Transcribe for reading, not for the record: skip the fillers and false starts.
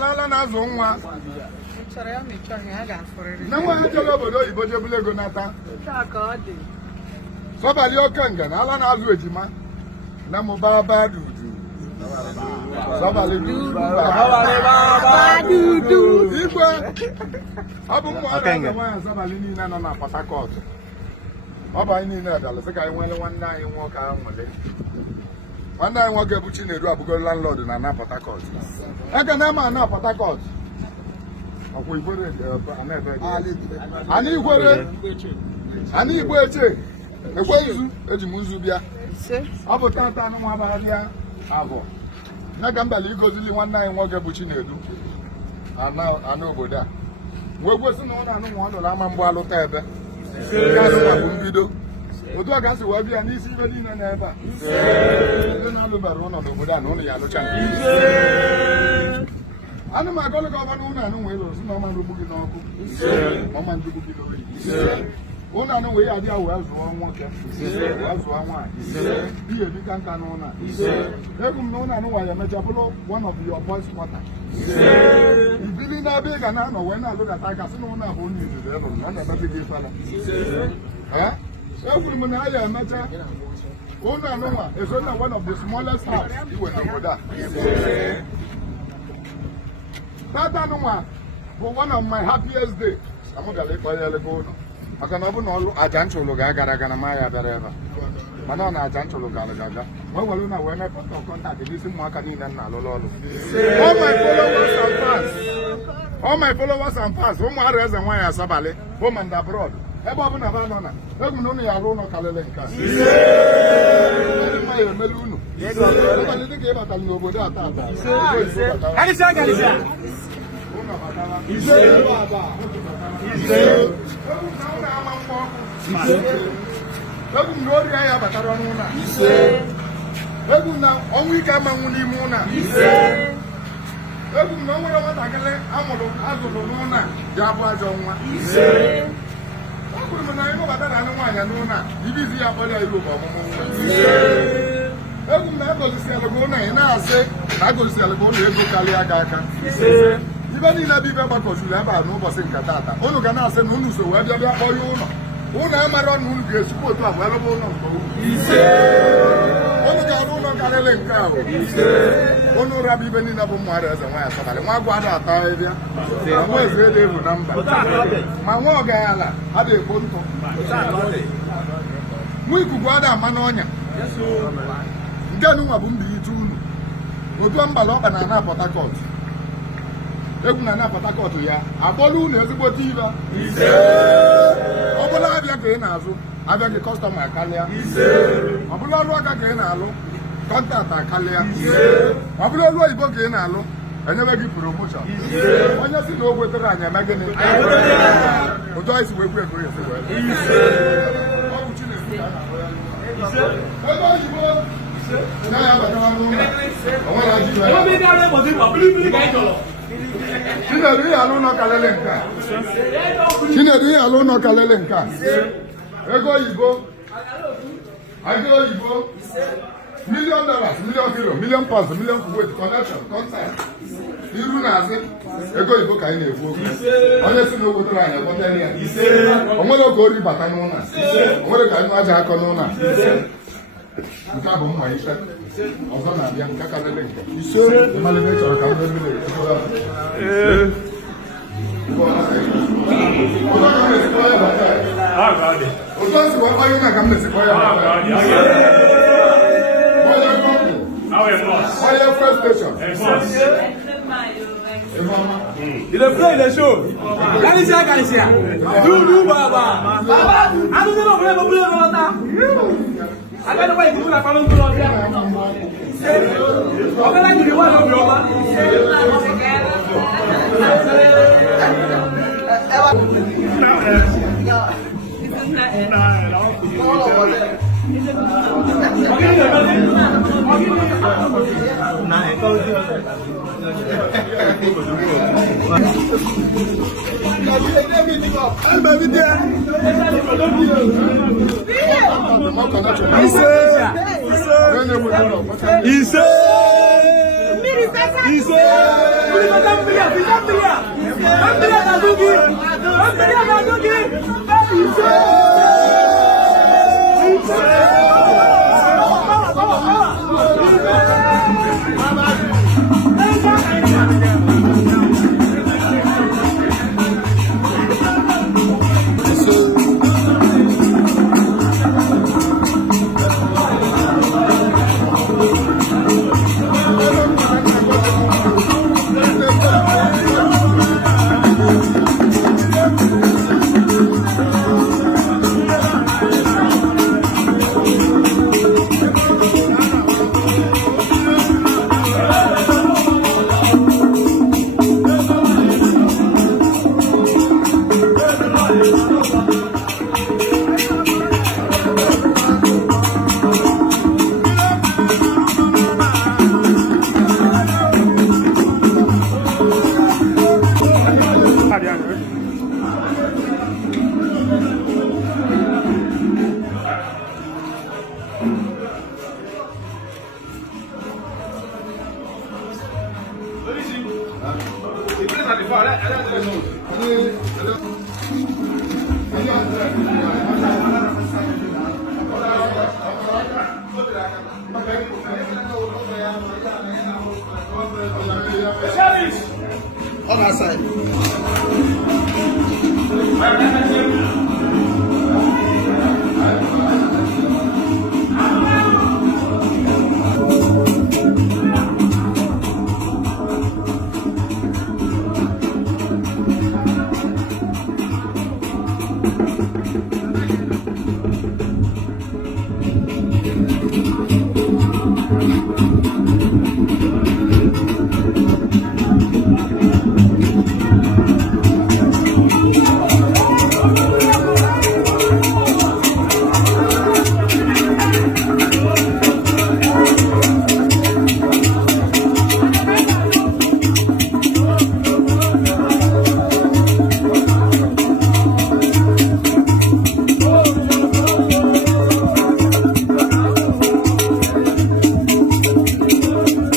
Lala na azụ nwa. Na nwa ha jere obodo oyibo jebule ego nata. Sọbali okenga na ala na azụ ejima. Na mụbaba dudu. Sọbali dudu. Igwe. Ọ bụ mmụọ na nwaanyị sọbali niile nọ na Port Harcourt. Ọ bụ anyị niile adala sị ka anyị nwere nwanne anyị nwoke ahụ nwere. Nwanne anyị nwoke bụ Chinedu abụgo landlord na Port Harcourt. Eke na-ema na Port Harcourt. Ọkwa Igwere Ani Igbo eche. Ekwenzu eji m nzu bịa. Ọ bụ tata anụmanụ abalịa abụọ. Na ka mbali igozili nwanne anyị nwoke bụ Chinedu. Ana obodo a. Wee gosi na ọ na-anụmanụ na ama mgbe alụta ebe. Bụ mbido. Otu a ga-asị wee bịa n'isi ibe niile n'ebe a. Ndị na-alụbara ọnọdụ obodo a na ụlọ ya alụcha nke anụ m agọlụ gị ọbana ụlọ anụ wee lụrụ si na ọma nrugbu gị n'ọkụ ọma njugbu gị n'oyi ụlọ anụ wee ya bịa wee zụọ nwoke wee zụọ nwaanyị ihe ebika nka n'ụlọ egwu m na ụlọ anụ nwaanyị emecha bụrụ one of your boys quarter ibili n'ebe ị ga na-anọ wee na-alụdata aka sị na ụlọ abụ onye izuzu ebe na ọ na-emebi gị ifela ekwuru m na a ya emecha ụlọ anụ nwa eso na one of the smallest house iwe n'obodo a. Tata nwa bụ one of my happiest day. Amụ gara ịkpọ ya elego ụlọ. Maka na ọ bụ na ọlụ aja nchụlụ ga-agara aga na ma ya bịara ebe a. Mana ọ na aja nchụlụ gara aga. Wee were na wee mepụta kọntaktị gị isi ụmụaka niile m na-alụlụ ọlụ. All my followers and fans, ụmụ ara eze nwaanyị Asabali, home and abroad. Ebe ọ bụla ba nọ na egwu na ụnụ ya arụ ụlọ karịrị nke a. Mma ya emelu unu. Dị ka ịbatara n'obodo a tata. Egwu na ori ya batara ọnụ ụlọ. Egwu na ọnwụ ike amanwụ n'ime ụlọ. Egwu na o nwere nwatakịrị amụrụ azụrụ n'ụlọ ji abụ ajọ nwa. Ọ kwuru m na anyị batara anụ nwaanyị n'ụlọ a ibizi ya kpọrọ ya iru ọmụmụ nwa. Egwu m na agozisialụ gị ụlọ ị na-asị na agozisialụ gị ụlọ ego karịa gị aka. Ibe niile bụ ibe gbakọzuru ebe a n'ụbọchị nke tata unu ga na-asị na unu so wee bịa kpọọ ya ụlọ unu amara na unu ga-esikwa otu a wee lụba ụlọ nke unu ga-arụ ụlọ karịrị nke ahụ unu rabụ ibe niile bụ mmụọ eze nwaanyị Asabali nwa agwọ ada ata ahịhịa nwa eze ede ebu na mba ma nwa ọgaranya a na-ekpo ntụ nwa ikuku ada ama n'ọnya nke nụnwa bụ mba ite unu otu mbala ọkpa na ana Port Harcourt egwu na Port Harcourt ya akpọrọ unu ezigbote ibe ọ bụla abịa ka ị na-azụ abịa gị kọstọma akarịa ọ bụla ọrụ aka ka ị na-alụ kọntaktị akarịa ọ bụla ọrụ oyibo ka ị na-alụ enyebe gị promoshọn onye si na o wetara anyị eme gịnị otu anyị si wee kwu ego esi wee ọ bụ Chinedu ebe oyibo na ya batara n'ụlọ onwere ajị Chinedu ihe alụ ụlọ kalele nke a. Chinedu ihe alụ ụlọ kalele nke a. Ego oyibo. $1 million, $1 million pounds, $1 million Kuwait, connection, contact. Iru na azị. Ego oyibo ka anyị na-ekwu okwu. Onye si na obodo anyị ekpọtara ya. O nwere oge ori bata n'ụlọ. O nwere ka anyị aja akọ n'ụlọ. Nke a bụ mma ise ọzọ na-abịa nke karịrị nke mmalite chọrọ ka m mebiri otu o si wee kpanye na ka m na-esikwa ya onye first station il est plein de choses. Galicia. Doudou Baba. Ah, nous allons faire beaucoup de volontaires. Agora vai tudo na falando do outro. Olha lá que vai no bioma. Mmili Other side.